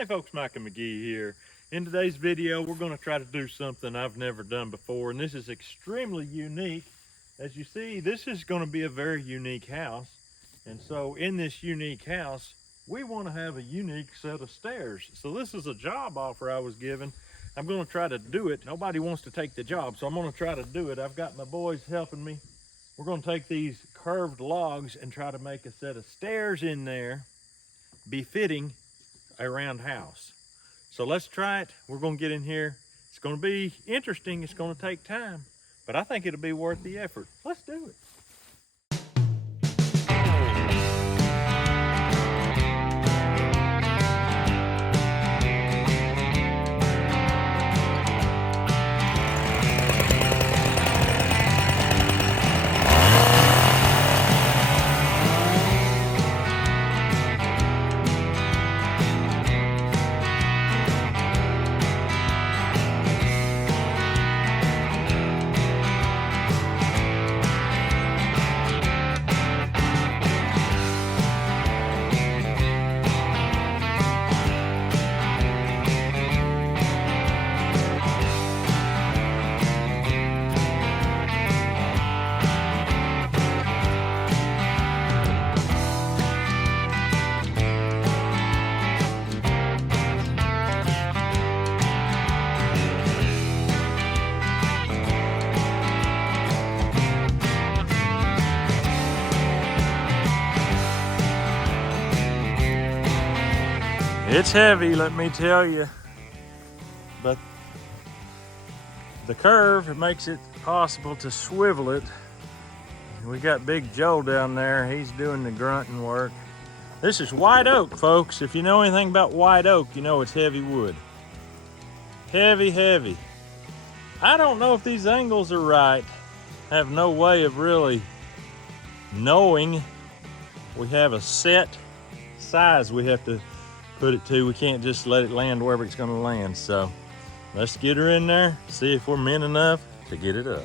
Hey folks, Mike and McGee here. In today's video, we're going to try to do something I've never done before, and this is extremely unique. As you see, this is going to be a very unique house. And so in this unique house, we want to have a unique set of stairs. So this is a job offer I was given. I'm going to try to do it. Nobody wants to take the job, so I'm going to try to do it. I've got my boys helping me. We're going to take these curved logs and try to make a set of stairs in there befitting a round house. So let's try it. We're going to get in here. It's going to be interesting. It's going to take time, but I think it'll be worth the effort. Let's do it. It's heavy, let me tell you, but the curve, it makes it possible to swivel it. We got Big Joe down there, he's doing the grunting work. This is white oak, folks. If you know anything about white oak, you know it's heavy wood. Heavy, heavy. I don't know if these angles are right. I have no way of really knowing. We have a set size we have to put it to. We can't just let it land wherever it's going to land. So let's get her in there, see if we're men enough to get it up.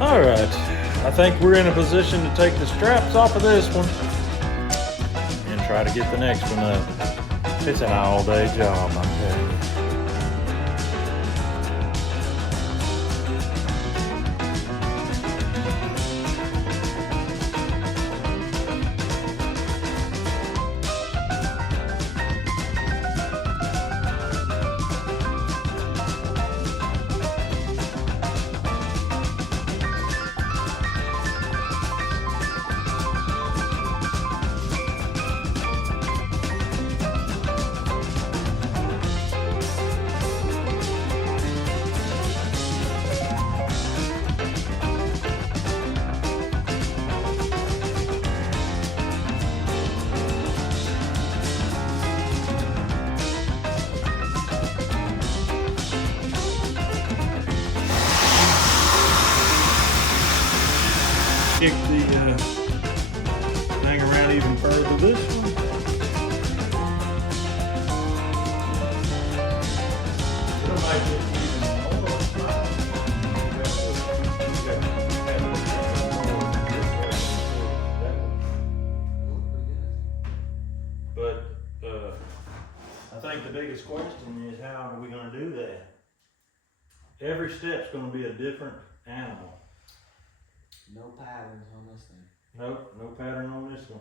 All right, I think we're in a position to take the straps off of this one and try to get the next one up. It's an all-day job, I'm telling you. kick the thing around even further. This one. It'll make it even more fun. But I think the biggest question is, how are we going to do that? Every step's going to be a different animal. No patterns on this thing. Nope, no pattern on this one.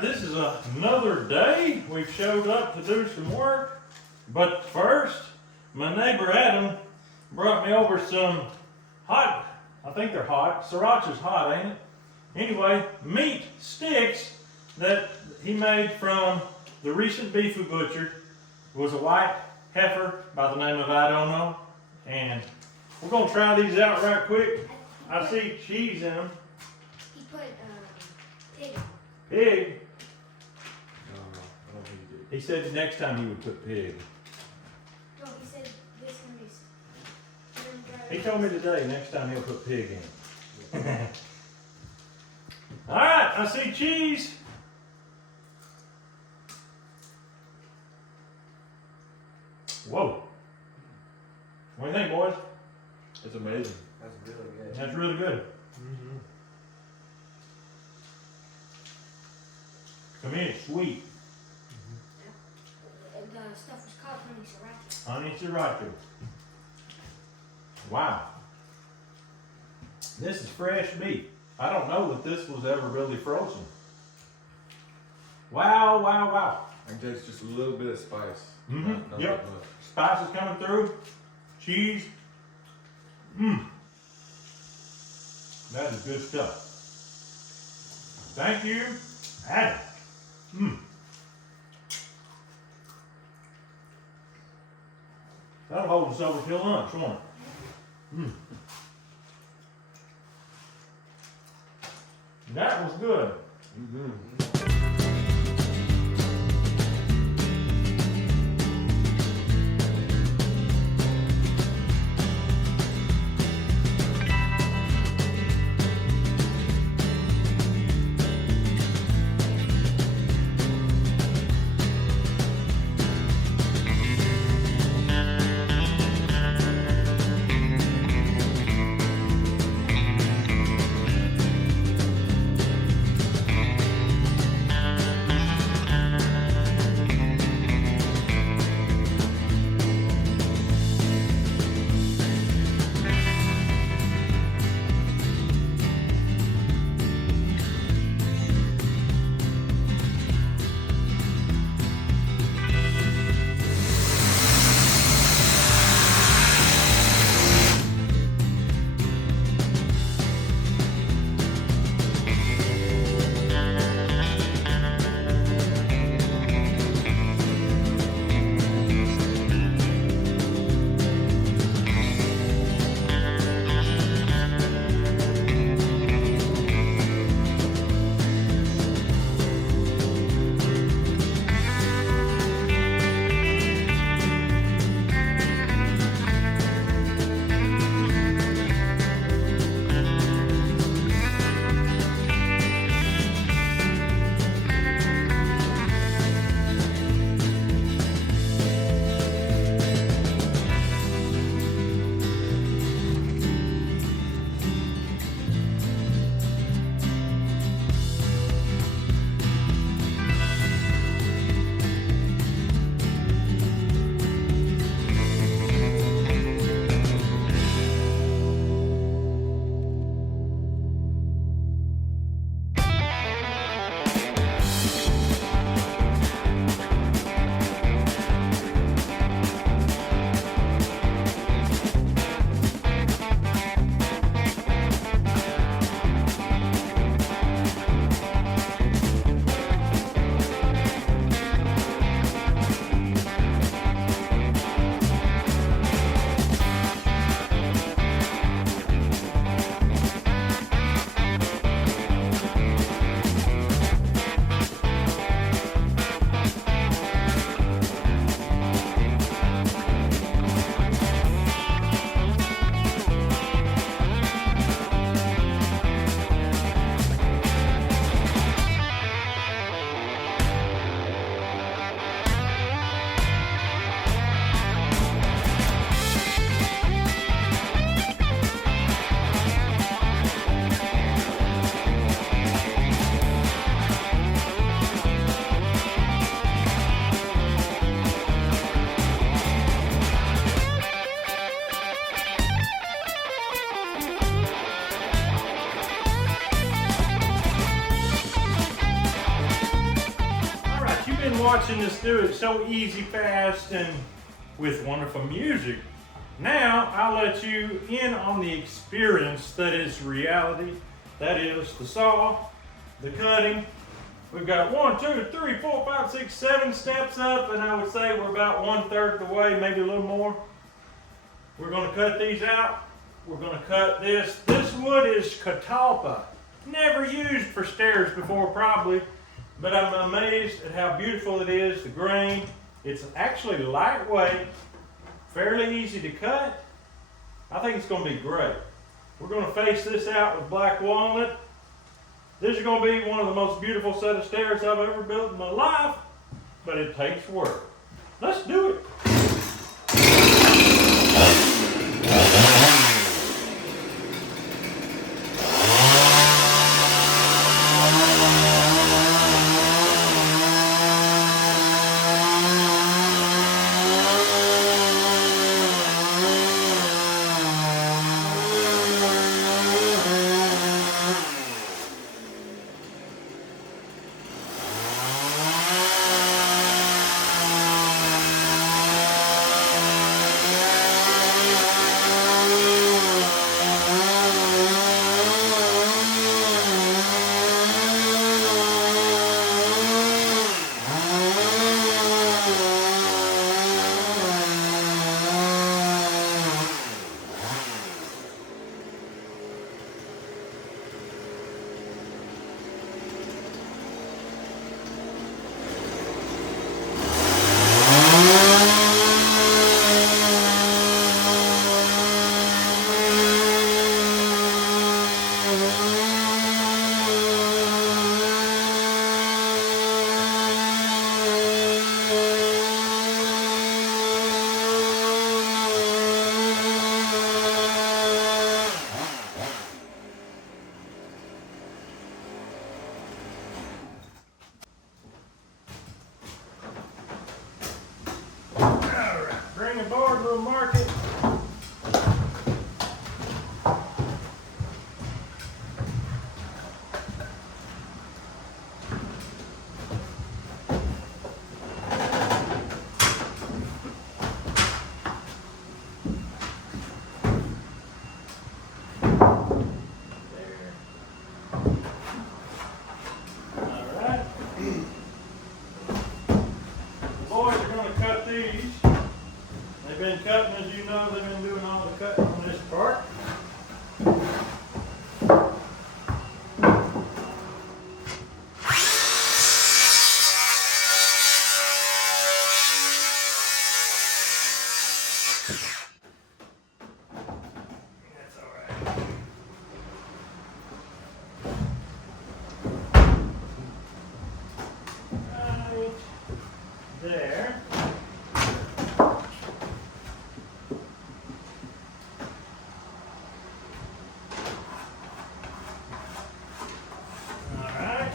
This is another day. We've showed up to do some work. But first, my neighbor Adam brought me over some hot, I think they're hot, sriracha's hot, ain't it? Anyway, meat sticks that he made from the recent beef we butchered. It was a white heifer by the name of I don't know. And we're going to try these out right quick. I see cheese in them. He put pig. Pig? He said next time he would put pig. No, he said this one is. He told me today next time he'll put pig in. Alright, I see cheese. Whoa. What do you think, boys? It's amazing. That's really good. That's really good. To me, it's sweet. The stuff was called honey sriracha. Honey sriracha. Wow. This is fresh meat. I don't know that this was ever really frozen. Wow, wow, wow. I can taste just a little bit of spice. Mm-hmm. Not Yep. that much. Spices coming through. Cheese. Mmm. That is good stuff. Thank you, Adam. Mmm. That'll hold us over till lunch, won't it? Mmm. That was good. watching us do it so easy, fast, and with wonderful music. Now, I'll let you in on the experience that is reality. That is the saw, the cutting. We've got 1, 2, 3, 4, 5, 6, 7 steps up, and I would say we're about 1/3 of the way, maybe a little more. We're gonna cut these out. We're gonna cut this. This wood is catalpa. Never used for stairs before, probably, but I'm amazed at how beautiful it is, the grain. It's actually lightweight, fairly easy to cut. I think it's gonna be great. We're gonna face this out with black walnut. This is gonna be one of the most beautiful set of stairs I've ever built in my life, but it takes work. Let's do it. Bring a board, little market. They've been cutting, as you know, they've been doing all the cutting on this part. That's all right. Right there. Alright,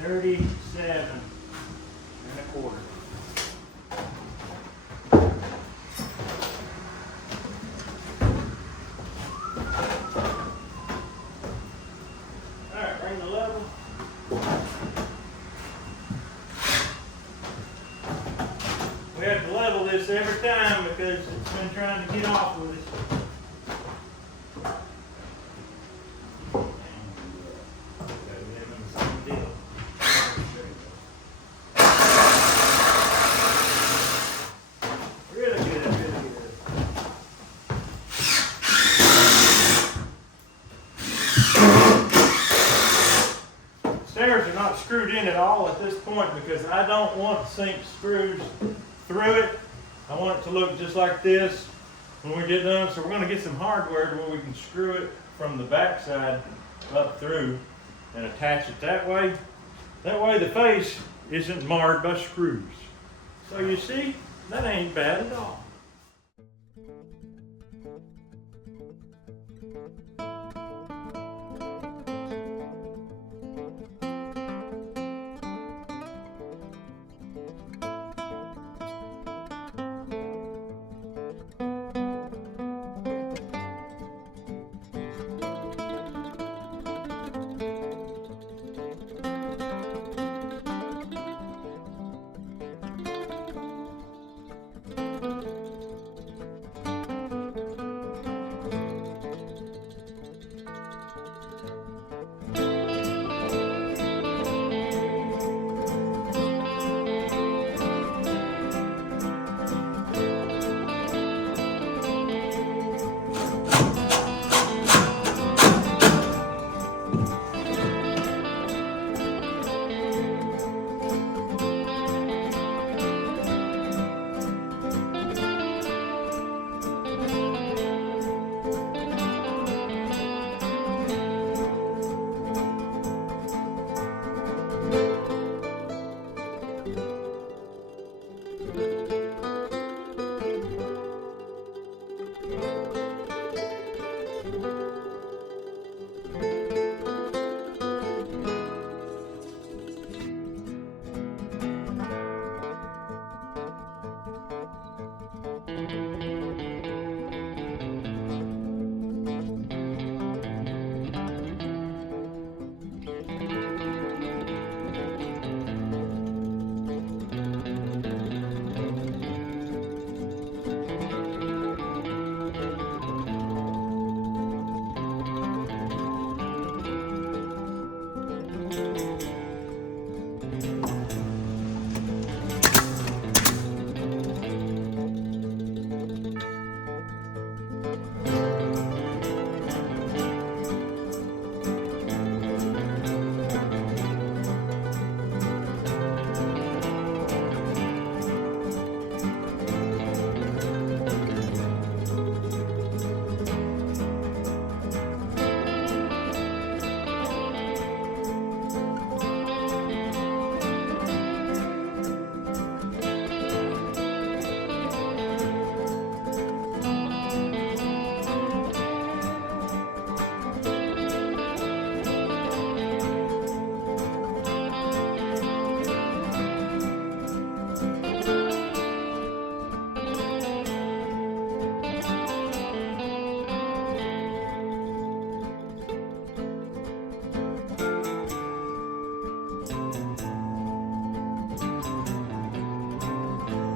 37 and a quarter. Alright, bring the level. We have to level this every time because it's been trying to get off with us. Stairs are not screwed in at all at this point because I don't want to sink screws through it. I want it to look just like this when we get done. So we're going to get some hardware where we can screw it from the back side up through and attach it that way. That way the face isn't marred by screws. So you see, that ain't bad at all.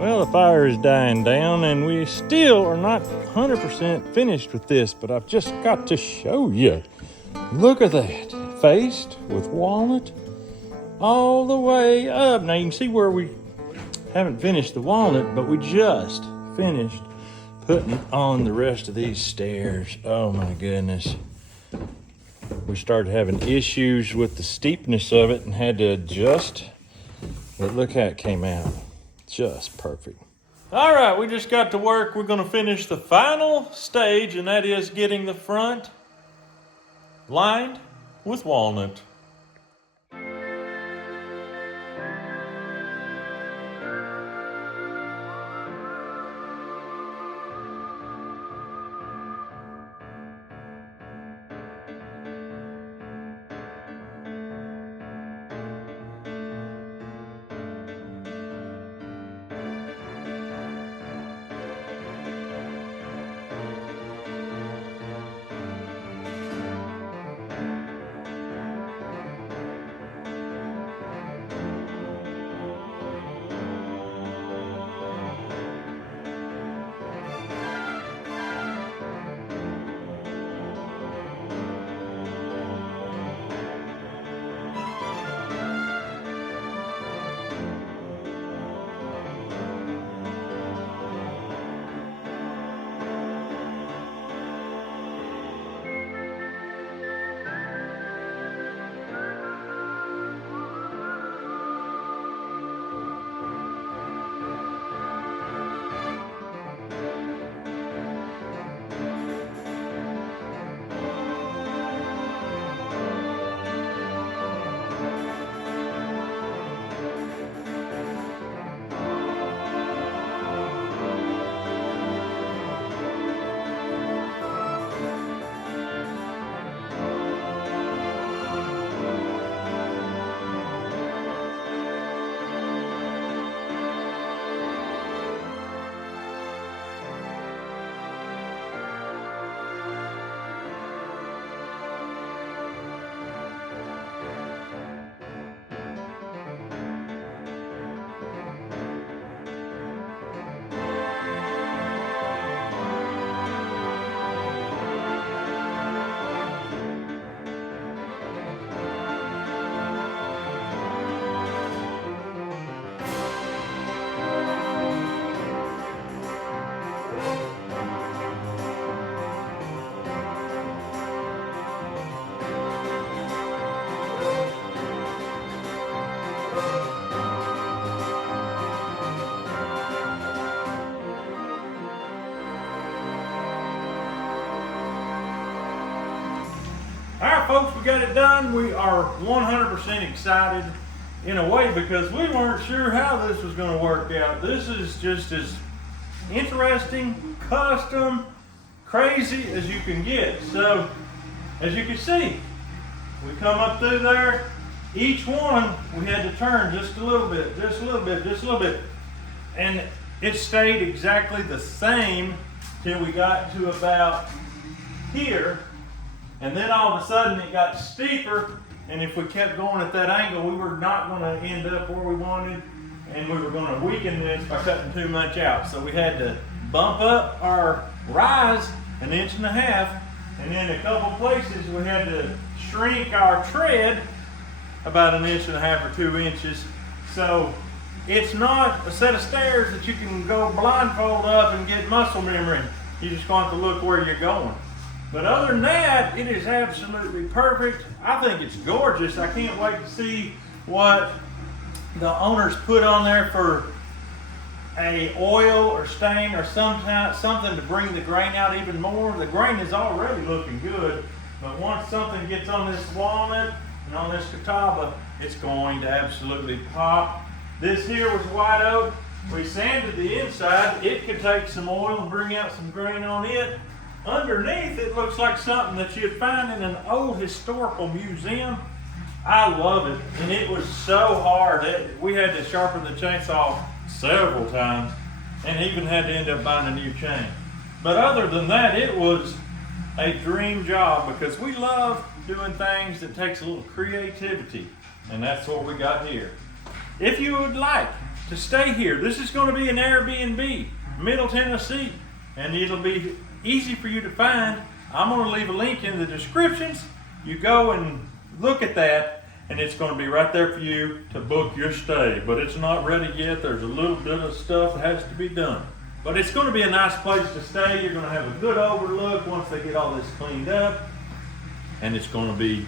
Well, the fire is dying down and we still are not 100% finished with this, but I've just got to show you. Look at that, faced with walnut all the way up. Now you can see where we haven't finished the walnut, but we just finished putting on the rest of these stairs. Oh my goodness. We started having issues with the steepness of it and had to adjust, but look how it came out. Just perfect. All right, we just got to work. We're gonna finish the final stage, and that is getting the front lined with walnut. All right, folks, we got it done. We are 100% excited in a way because we weren't sure how this was going to work out. This is just as interesting, custom, crazy as you can get. So, as you can see, we come up through there. Each one we had to turn just a little bit, just a little bit, just a little bit. And it stayed exactly the same till we got to about here. And then all of a sudden it got steeper, and if we kept going at that angle, we were not going to end up where we wanted, and we were going to weaken this by cutting too much out. So we had to bump up our rise 1.5 inches, and in a couple places we had to shrink our tread about 1.5 inches or 2 inches. So it's not a set of stairs that you can go blindfold up and get muscle memory. You just going to have to look where you're going. But other than that, it is absolutely perfect. I think it's gorgeous. I can't wait to see what the owners put on there for a oil or stain or something to bring the grain out even more. The grain is already looking good, but once something gets on this walnut and on this catawba, it's going to absolutely pop. This here was white oak. We sanded the inside. It could take some oil and bring out some grain on it. Underneath, it looks like something that you'd find in an old historical museum. I love it, and it was so hard. We had to sharpen the chainsaw several times, and even had to end up buying a new chain. But other than that, it was a dream job because we love doing things that takes a little creativity, and that's what we got here. If you would like to stay here. This is going to be an Airbnb, Middle Tennessee, and it'll be easy for you to find. I'm going to leave a link in the descriptions. You go and look at that, and it's going to be right there for you to book your stay. But it's not ready yet. There's a little bit of stuff that has to be done. But it's going to be a nice place to stay. You're going to have a good overlook once they get all this cleaned up. And it's going to be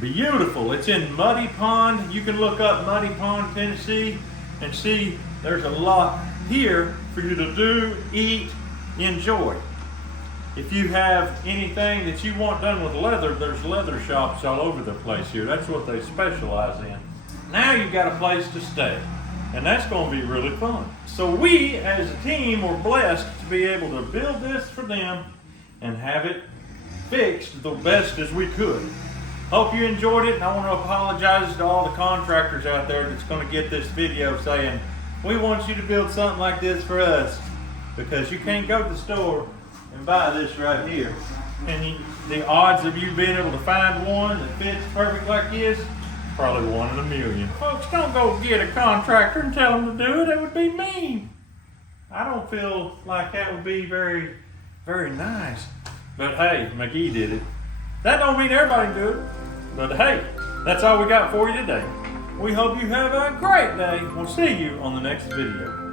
beautiful. It's in Muddy Pond. You can look up Muddy Pond, Tennessee, and see there's a lot here for you to do, eat, enjoy. If you have anything that you want done with leather, there's leather shops all over the place here. That's what they specialize in. Now you've got a place to stay, and that's going to be really fun. So we, as a team, were blessed to be able to build this for them and have it fixed the best as we could. Hope you enjoyed it, and I want to apologize to all the contractors out there that's going to get this video saying, we want you to build something like this for us, because you can't go to the store and buy this right here. And the odds of you being able to find one that fits perfect like this, probably 1 in a million. Folks, don't go get a contractor and tell them to do it. That would be mean. I don't feel like that would be very, very nice. But hey, McGee did it. That don't mean everybody can do it. But hey, that's all we got for you today. We hope you have a great day. We'll see you on the next video.